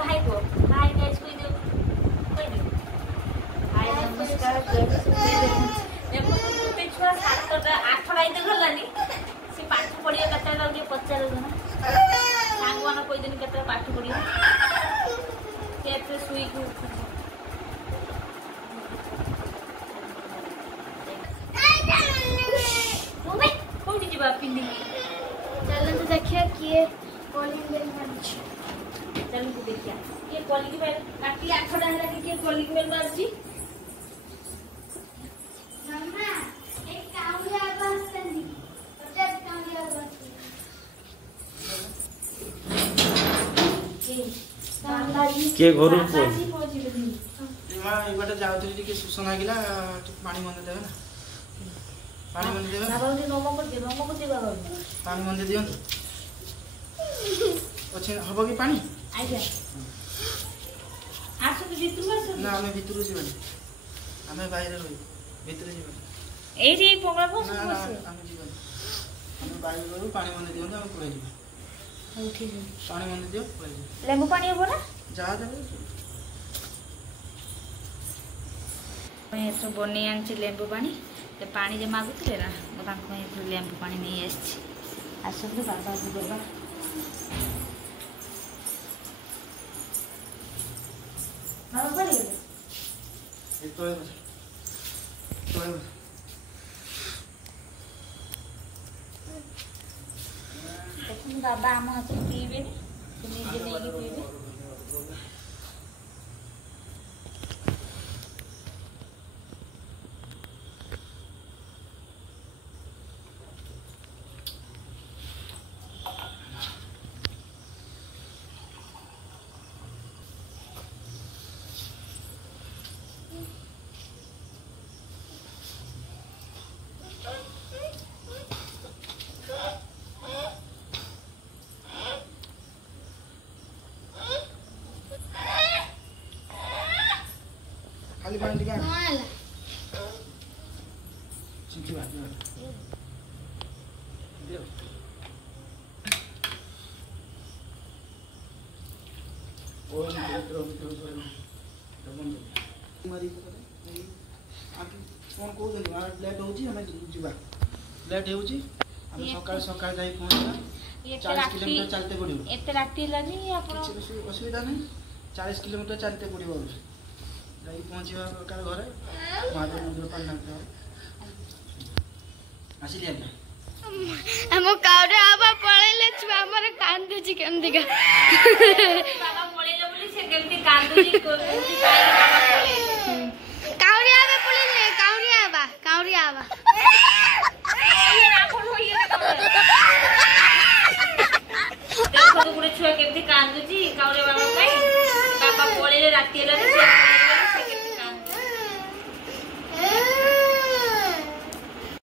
बाबा हाय को hi guys कोई दे हाय नमस्कार देखो ते छुआ 7टा 8टा इते गलानी से पाठ पढिया कता लागे पचार जण सांग वाला कोई दिन कता पाठ पढिया केते सुई को मम्मी कोठी जीवा पिंडी चलो तो देखिए किए कॉलिंग बेल मारछ चलो तो देखिया ये कॉलिंग बेल बाकी 8टा हला के कॉलिंग बेल मारजी मम्मा एक काउंडिया बस तंदी 50 काउंडिया बस के घरु को मां एबाटे जाउथली के सुसन आगिला पानी मन देबे ना पानी मन देबे बाबा ने नमो को दे बाबा पानी मन दे दियो अच्छे हबो की पानी आ गया आसु के भीतर आसु ना हमें भीतर जीवन हमें बाहर रही भीतर जीवन ए रे पगला बस ना ना बस हमें जीवन हमें बाहर रही पानी मन दियो हम कोई जीवन हो ठीक है पानी मन दियो कोई जीवन लेंबू पानी हो ना जा जाबे मैं तो बने आंची लेंबू पानी ते पानी जे मागुतले ना म तांको में लेंबू पानी नहीं आछि आसु के बाबा को देबा बाबा पड़े एक तो है देखो बाबा आम हाथ पीबे निजे नहीं पीबे खाली पानी दिखा माला चिंची बात दियो और मित्र मारी कौन को लेट होची हमें जीवा लेट होची हम सकाळ सकाळ जाई पहुंचना 40 किलोमीटर चलते पड़ियो एते राती लानी आपण किसी असुविधा नहीं 40 किलोमीटर चलते पड़ियो जाई पहुंचवा का घरे महादेव मंदिर पर लगता है आसी लिया हम काउरे आबा पळेले छुआ हमर कांदू जी केम दिगा बाबा पळेले बोली से केमती कांदू जी को केमती बाबा पळेले काउरे आबा पळेले काउरे आबा ये राखो हो ये देखो तो पूरे छुआ केमती कांदू जी काउरे बाबा काई बाबा पळेले राती लानी